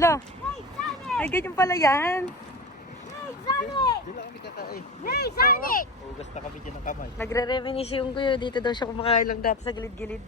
La. Ay, ganyan pala yan. Di lang kami kakain. Hey, Sonic! Ugas na kami dyan ng kamay. Nagre-reminisce yung kuya. Dito daw siya kumakain lang dati sa gilid-gilid.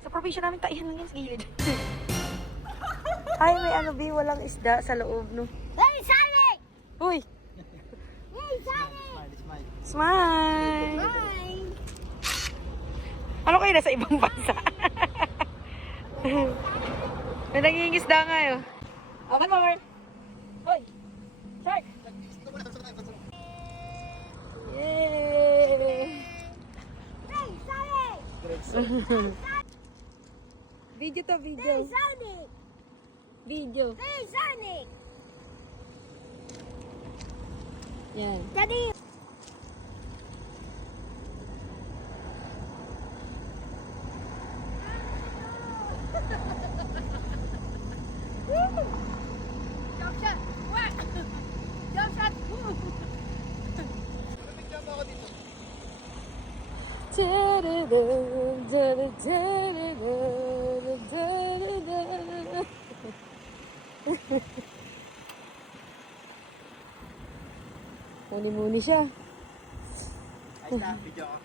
Sa probinsya namin, taihan lang yan sa gilid. Ay, may ano, Bi, walang isda sa loob, no? Hey, Sonic! Uy! Hey, Sonic! Smile. Smile! Bye! Ano kayo nasa ibang bansa? May nangingisda nga yun. Oh, one more! Hoy! Shark! Yay! Hey, Sonic! Video to, Hey, video. Sonic! Video. Hey, Sonic! Yan. Daddy! Jump shot! What? Jump shot! Muni-muni siya. Ayos na, video ako.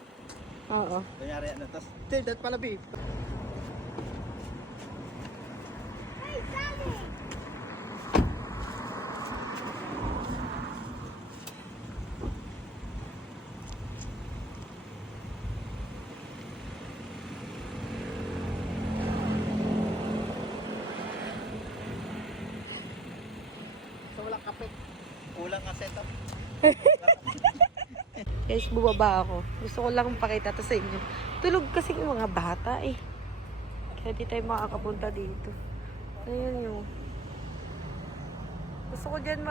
Oo. Kunyari ano, tapos, that pala, babe. Hey, Sonic! So, walang kape. Kulang nga setup. Guys, bubaba ako. Gusto ko lang pakita to sa inyo. Tulog kasi yung mga bata eh. Kaya di tayo makakapunta dito. Ayun yung. Gusto ko dyan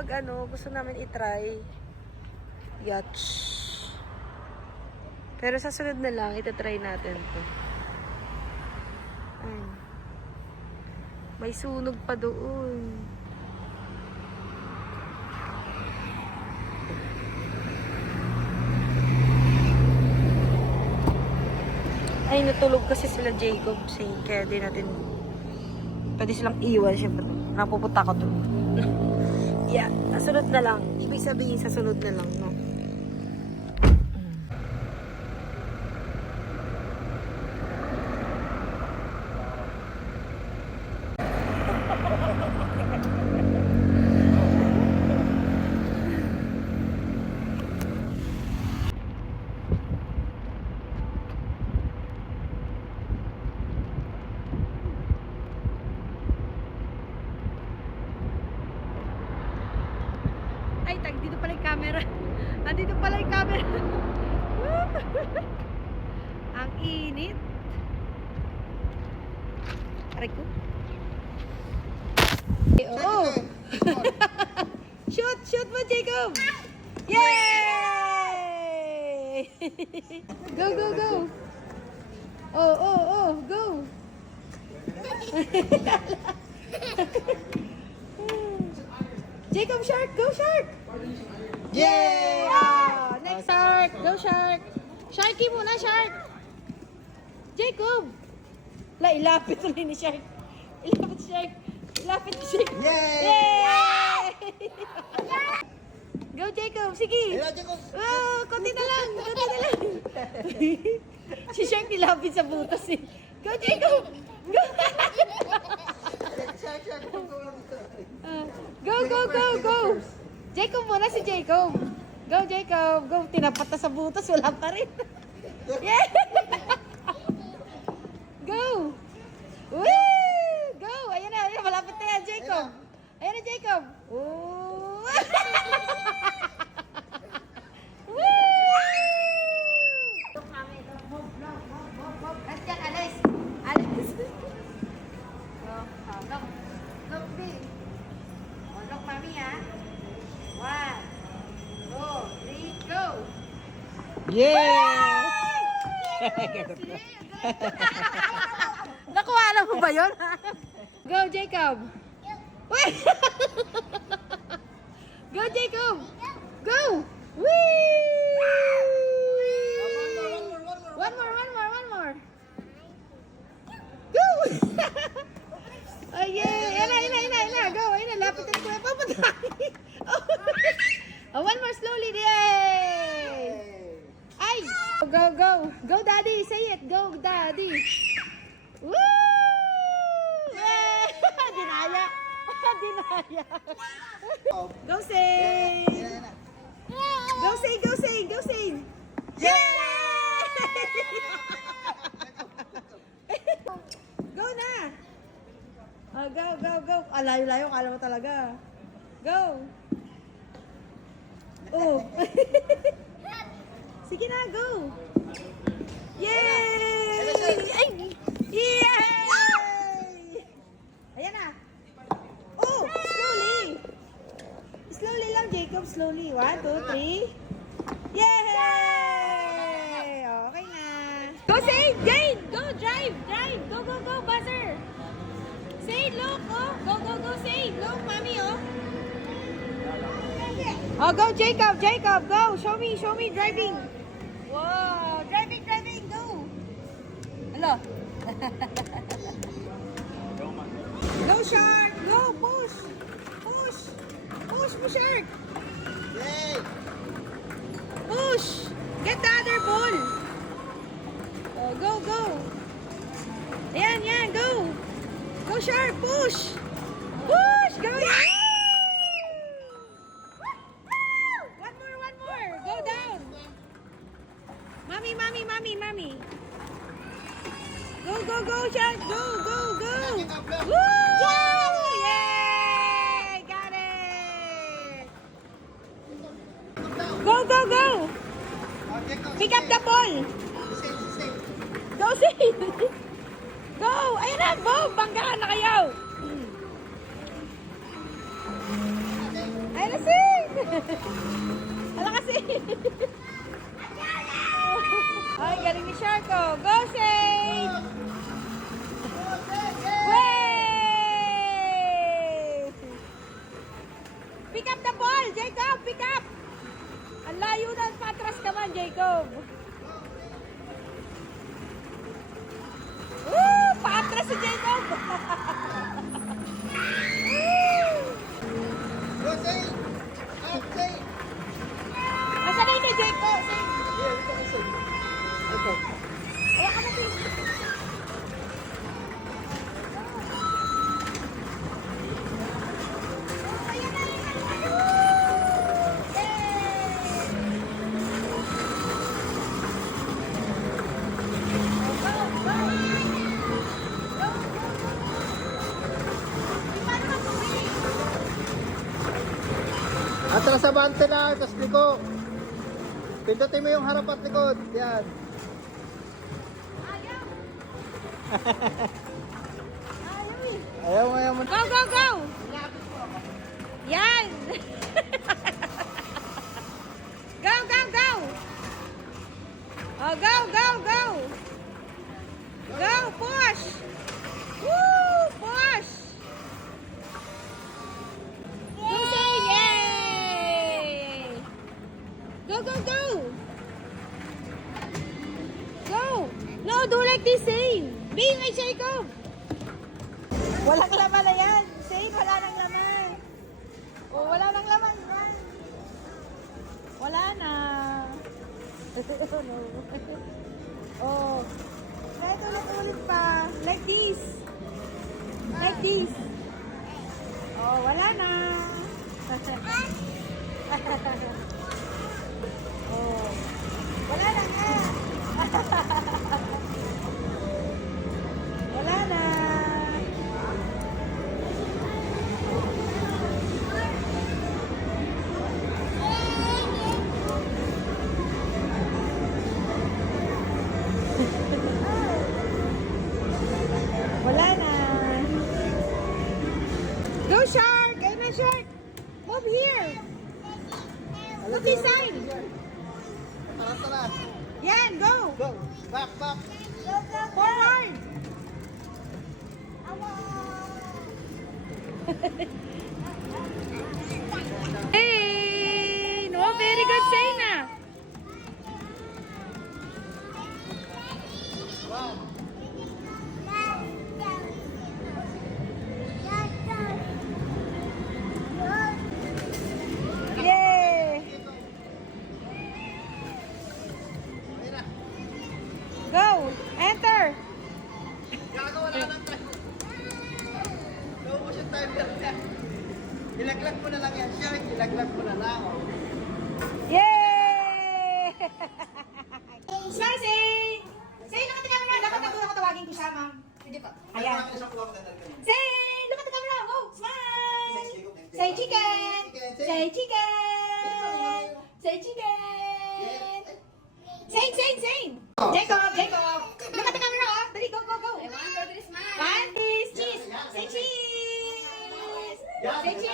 gusto namin itry. Yacht. Pero sa sunod na lang, itatry natin to. Ayun. May sunog pa doon. Ay, natulog kasi sila Jacob. Kaya di natin pwede silang iwan. Siyempre, napupunta ko doon. Yeah, sa sunod na lang. Ibig sabihin sa sunod na lang, no? Ay, dito pala yung camera. Andito pala yung camera. Ang init. Aray ko. Oh! Shoot mo, Jacob! Yay! Go! Oh, go! Jacob, shark! Go, shark! Yay! Ah, next shark! Go, shark! Sharky muna, shark! Jacob! Ilapit ulit ni shark. Ilapit si shark. Ilapit si shark. Yay! Yay! Go, Jacob! Sige! Ayun, Jacob! Oh, konti na lang! Si shark nilapit sa butas eh. Go, Jacob! Go! Go! Jacob muna si Jacob. Go, Jacob. Go. Tinapat na sa butas. Wala pa rin. Yeah! Go! Woo! Go! Ayan na. Malapit na yan, Jacob. Ayan na, Jacob. Woo! Woo! Nandiyan, alis. Look. Look, B. Look, mami, ha? 1, 2, 3, go! Yay! Nakuha na mo ba yun? Go, Jacob! Wait! Go, Jacob! Go! Whee! One more. Go! Oh, yeah! Ina. Go! go, go. Go, Daddy. Say it. Go, Daddy. Woo! Yay! Dinaya. Dinaya. Go, say. Yan na. Go, say, go, say, go, say. Yay! Go na. Oh, go, go, go. Ah, layo-layo. Kala mo talaga. Go. Oh. Sige na, go. Yay! Ay! Yay! Ayan na. Oh, slowly. Slowly lang, Jacob. Slowly. 1, 2, 3. Yay! Okay na. Go, Zane! Jane! Go, drive! Drive! Go, go, go, buzzer! Zane, look! Oh, go, go, go, Zane! Look, mommy, oh! Oh, go, Jacob! Jacob, go! Show me driving! Wow! Driving, driving, go! Hello! Go, Shark! Go, push! Push! Push mo, Shark! Yay! Push! Get the other ball! Oh, go, go! Ayan, yan, go! Go, Shark! Push! Push! Go! One more! Go down! Mommy! Go, go, go, Shark! Go, go, go! Woo! Yay! Got it! Go, go, go! Pick up the ball! Go, Sid! Go! Ayun na! Boom! Banggaan na kayo! Ayun na, Sid! Hala ka, Sid! Ay, galing ni Sharko! Go, Sid! Way! Pick up the ball! Jacob! Pick up! Ang layo na, patras ka man, Jacob! Woo! Patras si Jacob! Go, say! Up, say! Nasaan na yun, Jacob? Say, Here, ito ka, say. Ito. ayan ka na, Jacob. Atras sa bante lang, tapos liko. Pindutin mo yung harap at likod. Yan. Ayaw mo. Go, go, go! Yan! Go, go, go! Oh, go, go, go! Go, push! Woo! Push! Go, say yay! Go, go, go! Go! No, do like this, Zane! Bing, ay Jacob! Walang laman na yan! Zane, wala nang laman! Oh, wala nang laman! Run. Wala na! Oh! Try it ulit pa! Like this! Like this! Oh, wala na! Oh! Wala na nga! Wala na! Wala na! Go, Shark! Ayun na, Shark! Move here! Move this side! Tara. Yan, go! Go. Back. Forward! Hey! No, very good, Zaina! Wow. Yay! Ayun na. Say cheese!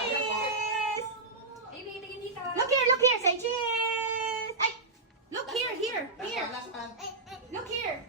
Look here, say cheese! Ay! Look here. Look here.